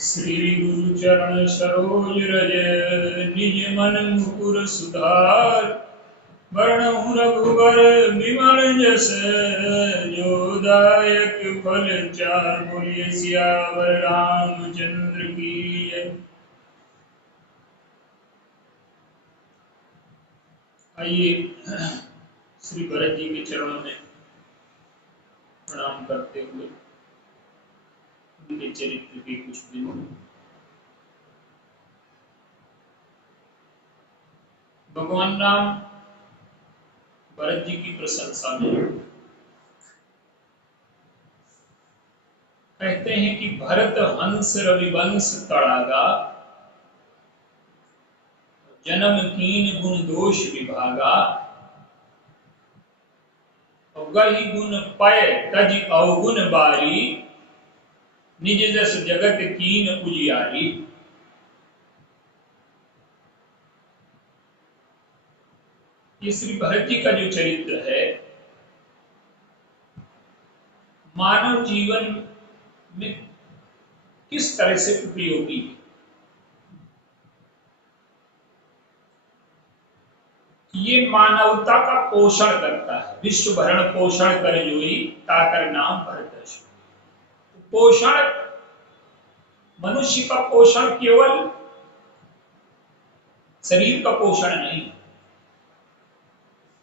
श्री गुरु चरण सरोज रज निज मन मुकुर सुधार वर्णहु रघुवर विमल जस जो दायक फल चार। बोलिए सियावर रामचंद्र की जय। आइए श्री भरत जी के चरणों में प्रणाम करते हुए उनके चरित्र के कुछ बिंदु। भगवान राम भरत जी की प्रशंसा में कहते हैं कि भरत हंस रविवंश तड़ागा, जन्म कीन गुण दोष विभागा, गहि गुण पय तज अवगुण बारी, निज जस जगत कीन उजियारी। ये श्री भरत जी का जो चरित्र है मानव जीवन में किस तरह से उपयोगी है, ये मानवता का पोषण करता है। विश्व भरण पोषण कर जोई, ताकर नाम भरत। पोषण, मनुष्य का पोषण केवल शरीर का पोषण नहीं,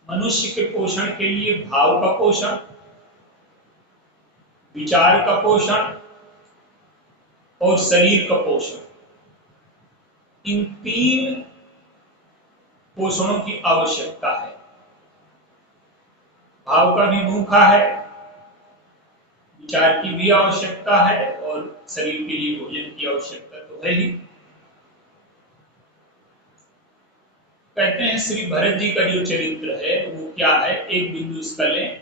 मनुष्य के पोषण के लिए भाव का पोषण, विचार का पोषण और शरीर का पोषण, इन तीन पोषणों की आवश्यकता है। भाव का भी भूखा है, विचार की भी आवश्यकता है और शरीर के लिए भोजन की आवश्यकता तो है ही। कहते हैं श्री भरत जी का जो चरित्र है वो क्या है, एक बिंदु इसका लें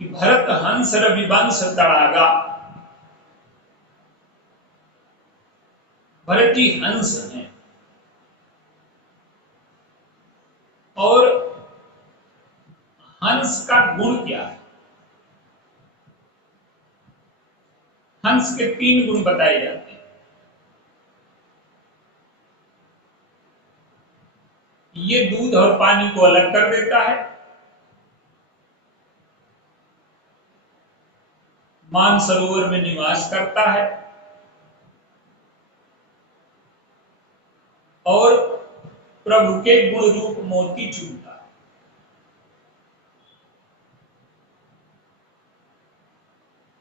कि भरत हंस रविवंश तड़ागा। भरत जी हंस हैं और हंस का गुण क्या है? हंस के तीन गुण बताए जाते हैं। ये दूध और पानी को अलग कर देता है, मानसरोवर में निवास करता है और प्रभु के गुण रूप मोती चूमता है।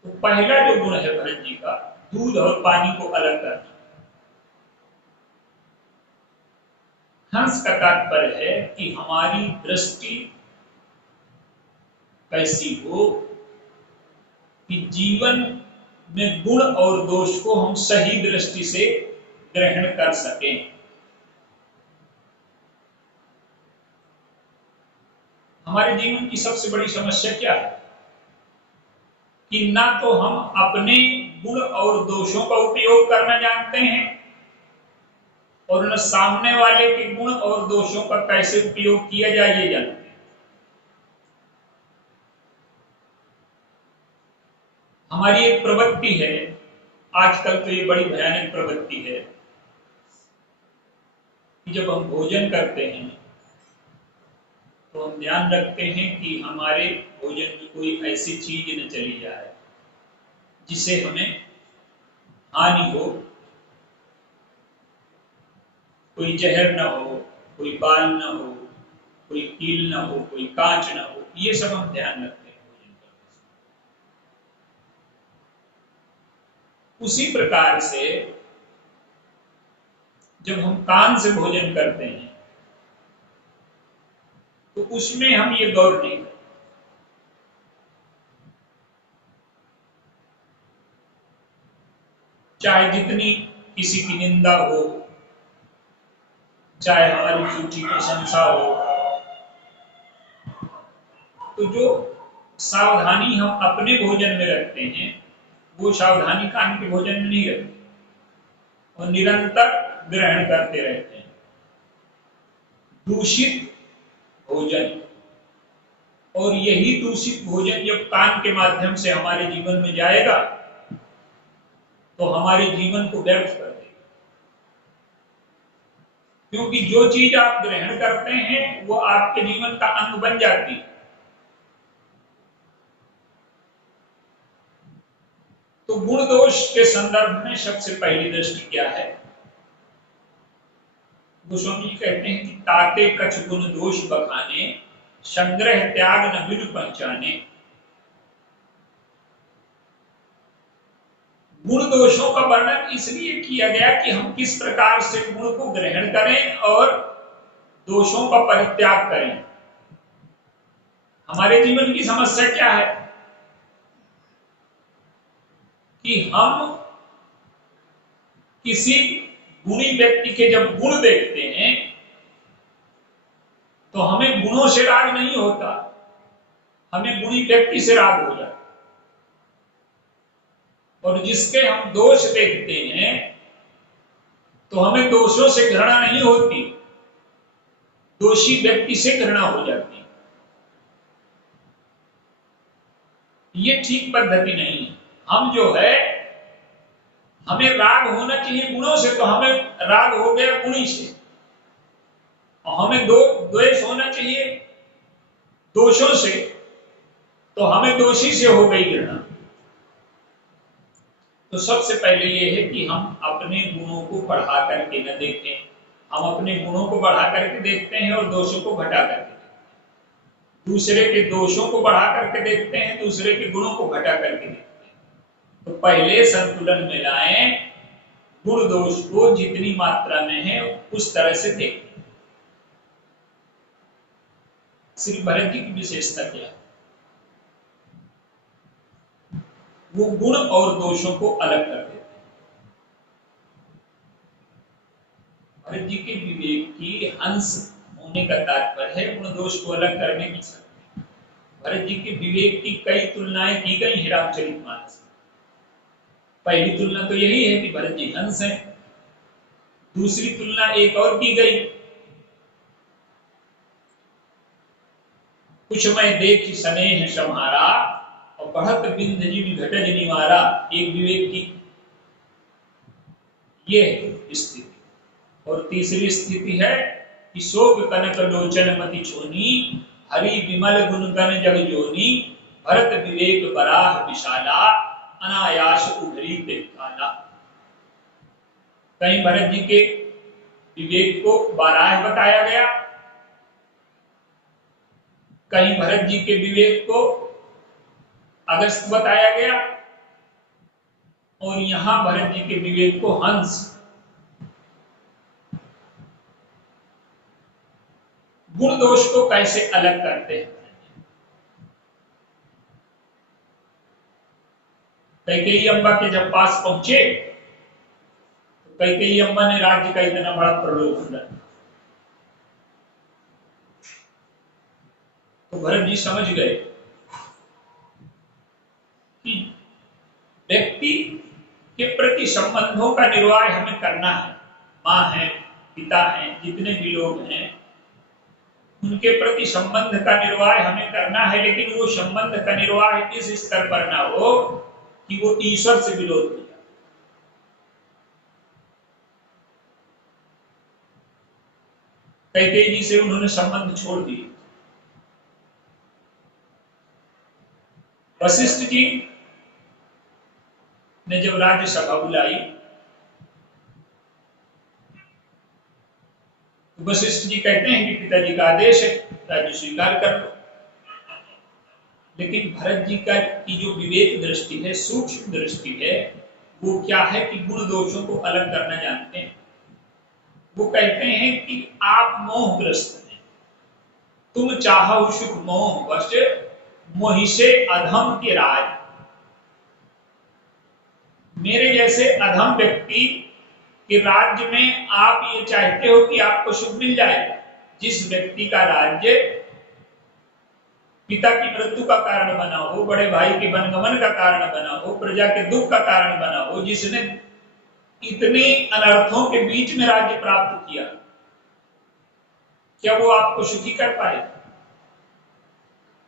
तो पहला जो गुण है भरत जी का, दूध और पानी को अलग करना। हंस का तात्पर्य है कि हमारी दृष्टि कैसी हो कि जीवन में गुण और दोष को हम सही दृष्टि से ग्रहण कर सकें। हमारे जीवन की सबसे बड़ी समस्या क्या है कि ना तो हम अपने गुण और दोषों का उपयोग करना जानते हैं और न सामने वाले के गुण और दोषों का कैसे उपयोग किया जाए ये जानते हैं। हमारी एक प्रवृत्ति है, आजकल तो ये बड़ी भयानक प्रवृत्ति है कि जब हम भोजन करते हैं तो हम ध्यान रखते हैं कि हमारे भोजन में कोई ऐसी चीज न चली जाए जिसे हमें हानि हो, कोई जहर न हो, कोई बाल न हो, कोई कील न हो, कोई कांच न हो, ये सब हम ध्यान रखते हैं भोजन करते समय। उसी प्रकार से जब हम कान से भोजन करते हैं तो उसमें हम ये गौर नहीं करते। चाहे जितनी किसी की निंदा हो, चाहे हमारी झूठी प्रशंसा हो, तो जो सावधानी हम अपने भोजन में रखते हैं वो सावधानी कान के भोजन में नहीं रखते और निरंतर ग्रहण करते रहते हैं। दूषित भोजन, और यही दूषित भोजन जब कान के माध्यम से हमारे जीवन में जाएगा तो हमारे जीवन को व्यर्थ कर देगी। क्योंकि जो चीज आप ग्रहण करते हैं वो आपके जीवन का अंग बन जाती है। तो गुण दोष के संदर्भ में सबसे पहली दृष्टि क्या है? गोस्वामी जी कहते हैं कि ताते कछ गुण दोष बखाने, संग्रह त्याग न बिन पहचाने। गुण दोषों का वर्णन इसलिए किया गया कि हम किस प्रकार से गुण को ग्रहण करें और दोषों का परित्याग करें। हमारे जीवन की समस्या क्या है कि हम किसी गुणी व्यक्ति के जब गुण देखते हैं तो हमें गुणों से राग नहीं होता, हमें गुणी व्यक्ति से राग हो जाता। और जिसके हम दोष देखते हैं तो हमें दोषों से घृणा नहीं होती, दोषी व्यक्ति से घृणा हो जाती। ये ठीक पद्धति नहीं है। हम जो है, हमें राग होना चाहिए गुणों से, तो हमें राग हो गया गुणी से। और हमें द्वेष होना चाहिए दोषों से, तो हमें दोषी से हो गई घृणा। तो सबसे पहले यह है कि हम अपने गुणों को बढ़ा करके न देखें। हम अपने गुणों को बढ़ा करके देखते हैं और दोषों को घटा करके देखते हैं। दूसरे के दोषों को बढ़ा करके देखते हैं, दूसरे के गुणों को घटा करके देखते हैं। तो पहले संतुलन में लाएं, गुण दोष को जितनी मात्रा में है उस तरह से देखें। श्री भरत जी की विशेषता क्या है? वो गुण और दोषों को अलग कर देते हैं। भरत जी के विवेक की हंस होने का तात्पर्य है गुण दोष को अलग करने की शक्ति। भरत जी के विवेक की कई तुलनाएं की गई हैं रामचरितमानस में। पहली तुलना तो यही है कि भरत जी हंस हैं। दूसरी तुलना एक और की गई, कुछ मैं देख स्नेह सम्हारा और बढ़त बिंद जिन घटज निवारा। एक विवेक की ये स्थिति। और तीसरी स्थिति है कि शोक कनक लोचन मति छोनी, हरि विमल गुण गण जग जोनी। भरत विवेक बराह विशाला, अनायास उभरी काला। कहीं भरत जी के विवेक को बाराह बताया गया, कहीं भरत जी के विवेक को अगस्त बताया गया, और यहां भरत जी के विवेक को हंस। गुण दोष को कैसे अलग करते हैं? कैकेयी अम्बा के जब पास पहुंचे तो कैकेयी अम्बा ने राज्य का इतना बड़ा प्रलोभन रखा, तो भरत जी समझ गए कि व्यक्ति के प्रति संबंधों का निर्वाह हमें करना है। माँ है, पिता है, जितने भी लोग हैं उनके प्रति संबंध का निर्वाह हमें करना है, लेकिन वो संबंध का निर्वाह इस स्तर पर ना हो कि वो ईश्वर से विरोध हो जाए। कैकेयी जी से उन्होंने संबंध छोड़ दिए। वशिष्ठ जी ने जब राज्यसभा बुलाई तो वशिष्ठ जी कहते हैं कि पिताजी का आदेश है, राज्य स्वीकार कर लो। लेकिन भरत जी की जो विवेक दृष्टि है, सूक्ष्म दृष्टि है, वो क्या है कि गुण दोषों को अलग करना जानते हैं। वो कहते हैं कि आप मोहग्रस्त हैं, तुम चाहो सुख मोह वश, मोहि से अधम के राज। मेरे जैसे अधम व्यक्ति के राज्य में आप ये चाहते हो कि आपको सुख मिल जाएगा। जिस व्यक्ति का राज्य पिता की मृत्यु का कारण बना हो, बड़े भाई के वनगमन का कारण बना हो, प्रजा के दुख का कारण बना हो, जिसने इतने अनर्थों के बीच में राज्य प्राप्त किया, क्या वो आपको सुखी कर पाए?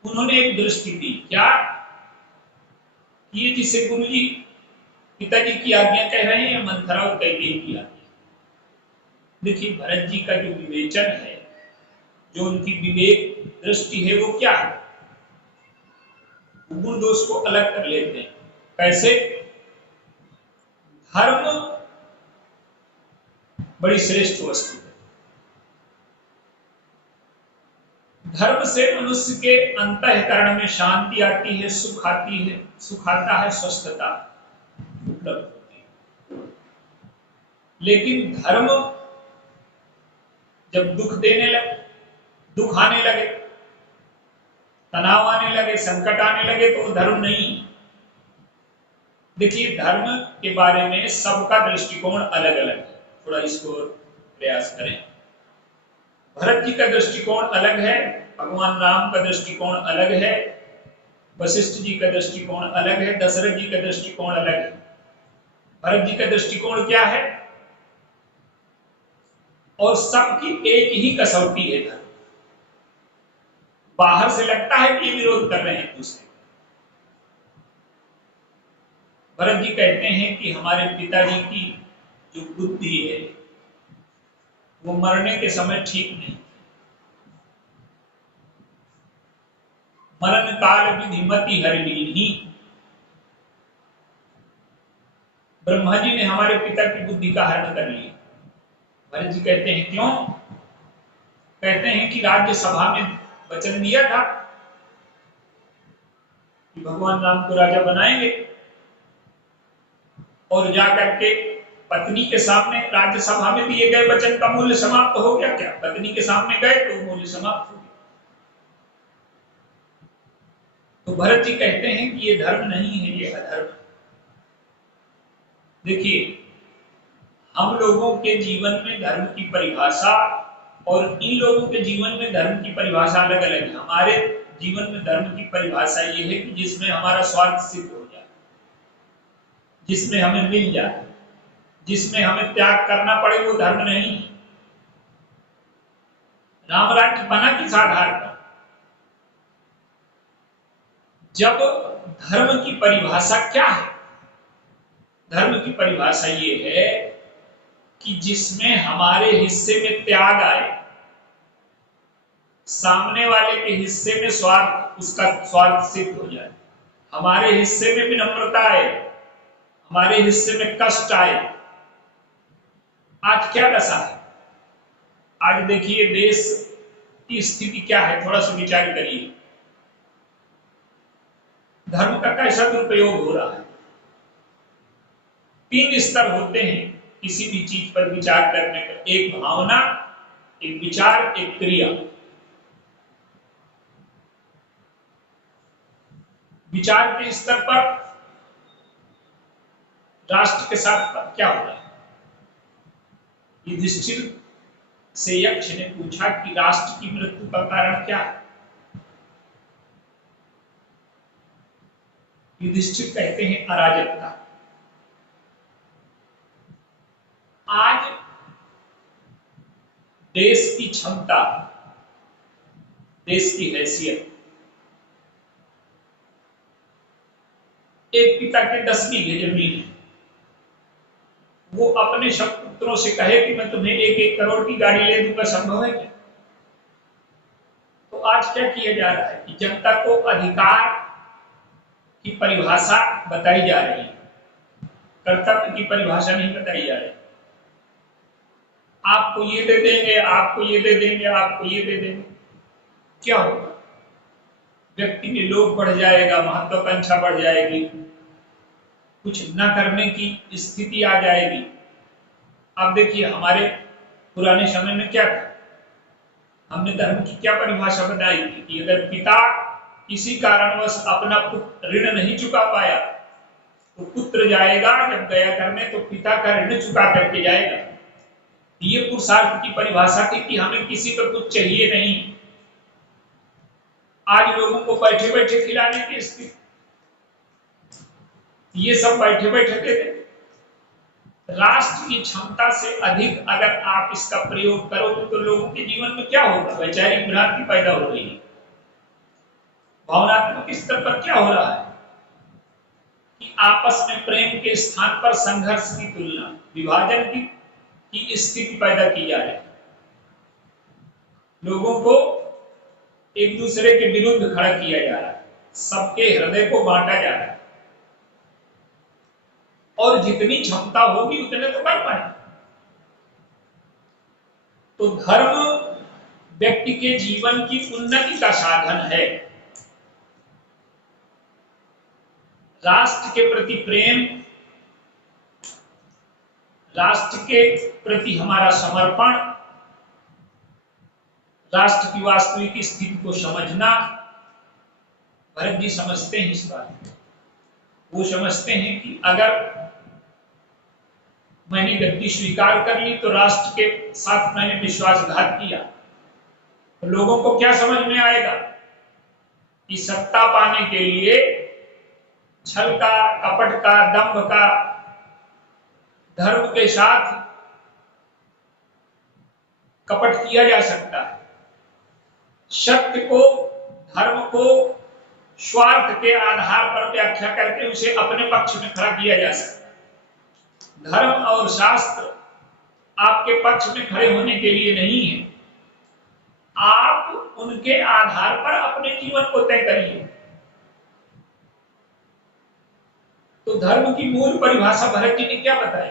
उन्होंने एक दृष्टि दी, क्या ये जिसे गुरु जी पिताजी की आज्ञा कह रहे हैं या मंथरा और कैकेयी की आज्ञा? देखिए भरत जी का जो विवेचन है, जो उनकी विवेक दृष्टि है, वो क्या है? गुण दोष को अलग कर लेते हैं। कैसे? धर्म बड़ी श्रेष्ठ वस्तु है। धर्म से मनुष्य के अंतःकरण में शांति आती है, सुख आती है, सुख आता है, स्वस्थता उपलब्ध होती है। लेकिन धर्म जब दुख देने लगे, दुख आने लगे, तनाव आने लगे, संकट आने लगे, तो धर्म नहीं। देखिए धर्म के बारे में सबका दृष्टिकोण अलग अलग है, थोड़ा इसको प्रयास करें। भरत जी का दृष्टिकोण अलग है, भगवान राम का दृष्टिकोण अलग है, वशिष्ठ जी का दृष्टिकोण अलग है, दशरथ जी का दृष्टिकोण अलग है। भरत जी का दृष्टिकोण क्या है? और सबकी एक ही कसौटी है धर्म। बाहर से लगता है कि विरोध कर रहे हैं दूसरे। भरत जी कहते हैं कि हमारे पिताजी की जो बुद्धि है वो मरने के समय ठीक नहीं। मरण काल विधिमति हर लीनी। ब्रह्मा जी ने हमारे पिता की बुद्धि का हरण कर लिया। भरत जी कहते हैं क्यों? कहते हैं कि राज्यसभा में वचन दिया था कि भगवान राम को राजा बनाएंगे, और जाकर के पत्नी के सामने राज्यसभा में दिए गए वचन का मूल्य समाप्त हो गया क्या? पत्नी के सामने गए तो मूल्य समाप्त हो गया। तो भरत जी कहते हैं कि ये धर्म नहीं है, ये अधर्म। देखिए हम लोगों के जीवन में धर्म की परिभाषा और इन लोगों के जीवन में धर्म की परिभाषा अलग अलग है। हमारे जीवन में धर्म की परिभाषा ये है कि जिसमें हमारा स्वार्थ सिद्ध हो जाए, जिसमें हमें मिल जाए, जिसमें हमें त्याग करना पड़े, वो धर्म नहीं। राम राज्य बना किस आधार पर? जब धर्म की परिभाषा क्या है? धर्म की परिभाषा ये है कि जिसमें हमारे हिस्से में त्याग आए, सामने वाले के हिस्से में स्वार्थ, उसका स्वार्थ सिद्ध हो जाए, हमारे हिस्से में विनम्रता आए, हमारे हिस्से में कष्ट आए। आज क्या दशा है? आज देखिए देश की स्थिति क्या है, थोड़ा सा विचार करिए। धर्म का कैसा दुरुपयोग हो रहा है? 3 स्तर होते हैं किसी भी चीज पर विचार करने पर, एक भावना, एक विचार, एक क्रिया। विचार के स्तर पर राष्ट्र के साथ क्या हो रहा है? युधिष्ठिर से यक्ष ने पूछा कि राष्ट्र की मृत्यु का कारण क्या है? युधिष्ठिर कहते हैं अराजकता। आज देश की क्षमता, देश की हैसियत, एक पिता के 10 बीघे जमीन है, वो अपने सब पुत्रों से कहे कि मैं तुम्हें 1-1 करोड़ की गाड़ी ले दूंगा, संभव है क्या? तो आज क्या किया जा रहा है कि जनता को अधिकार की परिभाषा बताई जा रही है, कर्तव्य की परिभाषा नहीं बताई जा रही। आपको ये दे देंगे, आपको ये दे देंगे, आपको ये दे देंगे। क्या होगा? व्यक्ति में लोभ बढ़ जाएगा, महत्वाकांक्षा बढ़ जाएगी, कुछ न करने की स्थिति आ जाएगी। अब देखिए हमारे पुराने समय में क्या था, हमने धर्म की क्या परिभाषा बताई थी कि अगर पिता किसी कारणवश अपना ऋण नहीं चुका पाया तो पुत्र जाएगा, जब गया करने तो पिता का ऋण चुका करके जाएगा। ये पुरुषार्थ की परिभाषा थी कि हमें किसी पर कुछ चाहिए नहीं। आज लोगों को बैठे बैठे खिलाने की स्थिति, ये सब बैठे बैठे दे दे। राष्ट्र की क्षमता से अधिक अगर आप इसका प्रयोग करोगे तो लोगों के जीवन में क्या होगा? वैचारिक भ्रांति पैदा हो रही है। भावनात्मक स्तर पर क्या हो रहा है कि आपस में प्रेम के स्थान पर संघर्ष की तुलना, विभाजन की स्थिति पैदा की जा रही है। लोगों को एक दूसरे के विरुद्ध खड़ा किया जा रहा है, सबके हृदय को बांटा जा रहा है, और जितनी क्षमता होगी उतने तो कर पाए। तो धर्म व्यक्ति के जीवन की उन्नति का साधन है। राष्ट्र के प्रति प्रेम, राष्ट्र के प्रति हमारा समर्पण, राष्ट्र की वास्तविक स्थिति को समझना, भरत जी समझते हैं इस बात। वो समझते हैं कि अगर मैंने गद्दी स्वीकार कर ली तो राष्ट्र के साथ मैंने विश्वासघात किया, तो लोगों को क्या समझ में आएगा कि सत्ता पाने के लिए छल का, कपट का, दंभ का, धर्म के साथ कपट किया जा सकता है। सत्य को, धर्म को स्वार्थ के आधार पर व्याख्या करके उसे अपने पक्ष में खड़ा किया जा सकता है। धर्म और शास्त्र आपके पक्ष में खड़े होने के लिए नहीं है, आप उनके आधार पर अपने जीवन को तय करिए। तो धर्म की मूल परिभाषा भरत जी ने क्या बताई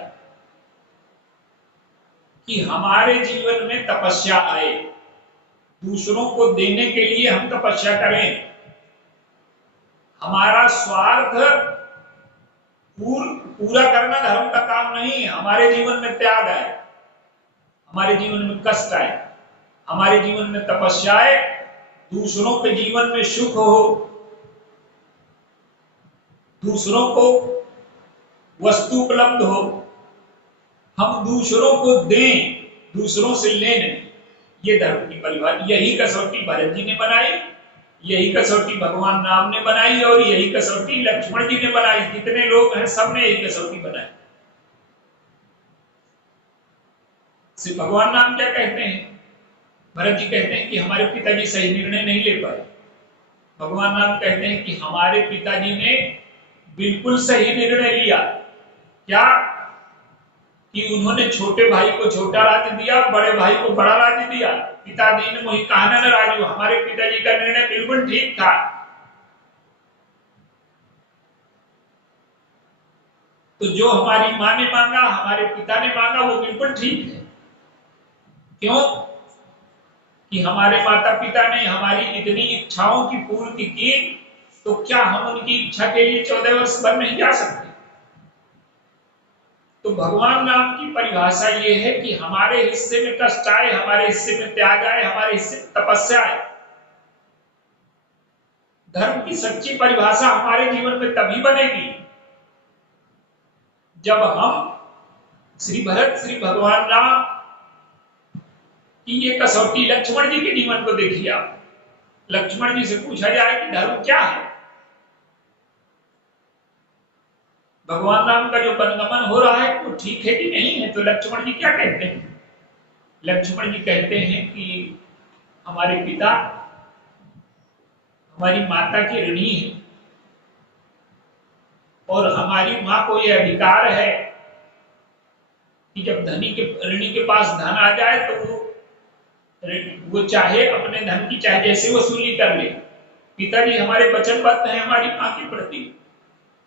कि हमारे जीवन में तपस्या आए, दूसरों को देने के लिए हम तपस्या करें। हमारा स्वार्थ पूरा करना धर्म का काम नहीं है। हमारे जीवन में त्याग आए, हमारे जीवन में कष्ट आए, हमारे जीवन में तपस्या आए, दूसरों के जीवन में सुख हो, दूसरों को वस्तु उपलब्ध हो, हम दूसरों को दें, दूसरों से लें। ये धर्म की परिभाषा, यही कसौटी भरत जी ने बनाई, यही कसौटी भगवान राम ने बनाई, और यही कसौटी लक्ष्मण जी ने बनाई। जितने लोग हैं सब ने यही कसौटी बनाई। सिर्फ भगवान राम क्या कहते हैं? भरत जी कहते हैं कि हमारे पिताजी सही निर्णय नहीं ले पाए। भगवान राम कहते हैं कि हमारे पिताजी ने बिल्कुल सही निर्णय लिया। क्या? कि उन्होंने छोटे भाई को छोटा राज्य दिया, बड़े भाई को बड़ा राज्य दिया। पिता दीन मोहि कानन राजू। हमारे पिताजी का निर्णय बिल्कुल ठीक था। तो जो हमारी माँ ने मांगा, हमारे पिता ने मांगा, वो बिल्कुल ठीक है। क्यों? कि हमारे माता पिता ने हमारी इतनी इच्छाओं की पूर्ति की, तो क्या हम उनकी इच्छा के लिए 14 वर्ष भर नहीं जा सकते? तो भगवान राम की परिभाषा ये है कि हमारे हिस्से में कष्ट आए, हमारे हिस्से में त्याग आए, हमारे हिस्से में तपस्या आए। धर्म की सच्ची परिभाषा हमारे जीवन में तभी बनेगी जब हम श्री भरत, श्री भगवान राम की ये कसौटी लक्ष्मण जी के जीवन को देखिए। आप लक्ष्मण जी से पूछा जाए कि धर्म क्या है, भगवान राम का जो वनगमन हो रहा है वो ठीक है कि नहीं है, तो लक्ष्मण जी क्या कहते हैं? लक्ष्मण जी कहते हैं कि हमारे पिता हमारी माता के ऋणी है, और हमारी माँ को यह अधिकार है कि जब धनी के ऋणी के पास धन आ जाए तो वो चाहे अपने धन की चाहे जैसे वसूली कर ले। पिताजी हमारे वचनबद्ध हैं हमारी माँ के प्रति,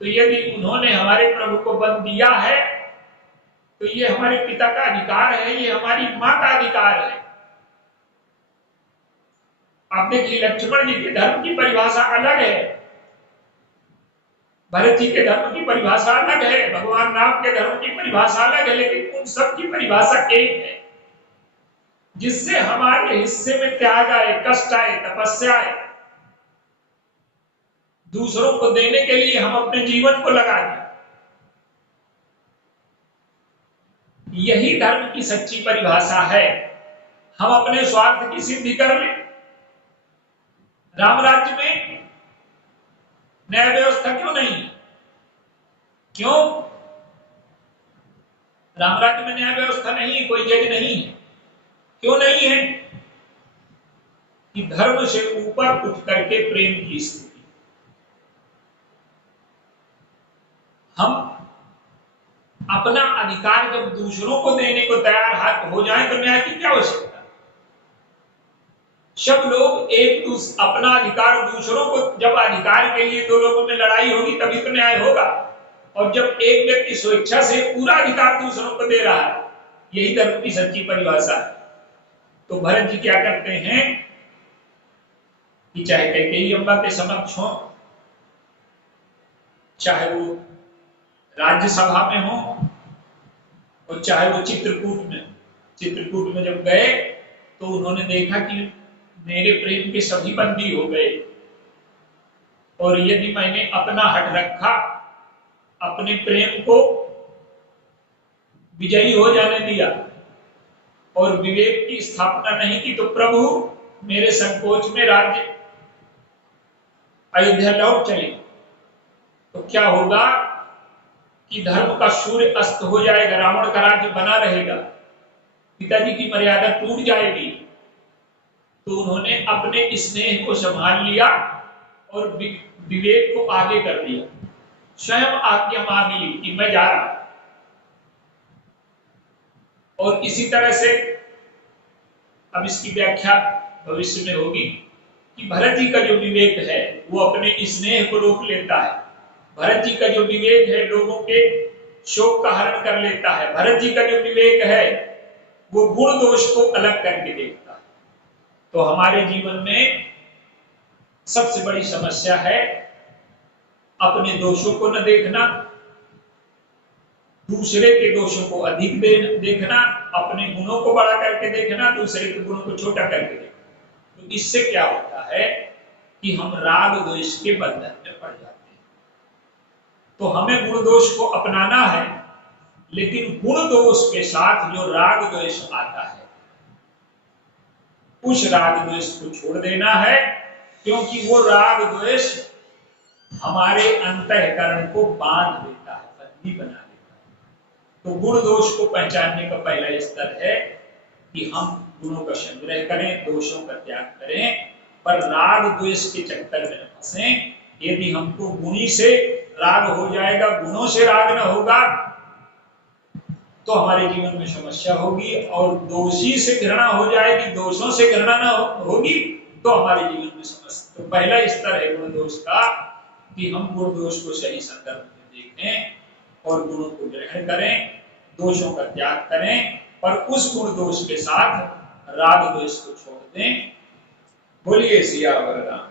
तो यदि उन्होंने हमारे प्रभु को वन दिया है तो ये हमारे पिता का अधिकार है, ये हमारी माँ का अधिकार है। आप देखिए लक्ष्मण जी के धर्म की परिभाषा अलग है, भरत जी के धर्म की परिभाषा अलग है, भगवान राम के धर्म की परिभाषा अलग है, लेकिन उन सब की परिभाषा एक है, जिससे हमारे हिस्से में त्याग आए, कष्ट आए, तपस्या आए, दूसरों को देने के लिए हम अपने जीवन को लगा दें। यही धर्म की सच्ची परिभाषा है। हम अपने स्वार्थ की सिद्धि कर लें। राम राज्य में न्याय व्यवस्था क्यों नहीं? क्यों राम राज्य में न्याय व्यवस्था नहीं है? कोई जज नहीं है। क्यों नहीं है? कि धर्म से ऊपर उठ करके प्रेम की स्थिति। हम अपना अधिकार जब दूसरों को देने को तैयार हाथ हो जाए तो न्याय की क्या आवश्यकता? सब लोग अपना अधिकार दूसरों को, जब अधिकार के लिए दो लोगों में लड़ाई होगी तभी तो न्याय होगा। और जब एक व्यक्ति स्वेच्छा से पूरा अधिकार दूसरों को दे रहा है, यही धर्म की सच्ची परिभाषा है। तो भरत जी क्या करते हैं कि चाहे कैकेयी अम्बा के समक्ष हो, चाहे वो राज्यसभा में हो, और चाहे वो चित्रकूट में जब गए तो उन्होंने देखा कि मेरे प्रेम के सभी बंदी हो गए, और यदि मैंने अपना हट रखा, अपने प्रेम को विजयी हो जाने दिया और विवेक की स्थापना नहीं की, तो प्रभु मेरे संकोच में राज्य अयोध्या लौट चले। तो क्या होगा कि धर्म का सूर्य अस्त हो जाएगा, रावण का राज्य बना रहेगा, पिताजी की मर्यादा टूट जाएगी। तो उन्होंने अपने स्नेह को संभाल लिया और विवेक को आगे कर दिया, स्वयं आज्ञा मांग ली कि मैं जा रहा। और इसी तरह से अब इसकी व्याख्या भविष्य में होगी कि भरत जी का जो विवेक है वो अपने स्नेह को रोक लेता है। भरत जी का जो विवेक है लोगों के शोक का हरण कर लेता है। भरत जी का जो विवेक है वो गुण दोष को अलग करके देखता है। तो हमारे जीवन में सबसे बड़ी समस्या है अपने दोषों को न देखना, दूसरे के दोषों को अधिक देखना, अपने गुणों को बड़ा करके देखना, दूसरे के गुणों को छोटा करके देखना। तो इससे क्या होता है कि हम राग द्वेष के बंधन में पड़ जाते हैं। तो हमें गुण दोष को अपनाना है, लेकिन गुण दोष के साथ जो राग द्वेष आता है उस राग द्वेष को छोड़ देना है, क्योंकि वो राग द्वेष हमारे अंतःकरण को बांध देता है, बंदी बना देता है। तो गुण दोष को पहचानने का पहला स्तर है कि हम गुणों का संग्रह करें, दोषों का त्याग करें, पर राग द्वेष के चक्कर में न फंसे। यदि हमको गुणी से राग हो जाएगा, गुणों से राग न होगा, तो हमारे जीवन में समस्या होगी। और दोषी से घृणा हो जाएगी, दोषों से घृणा न होगी, तो हमारे जीवन में समस्या। तो पहला स्तर है गुण दोष का कि हम गुण दोष को सही संदर्भ में देखें और गुणों को ग्रहण करें, दोषों का त्याग करें, पर उस गुण दोष के साथ राग द्वेष को छोड़ दें। बोलिए सियावर राम।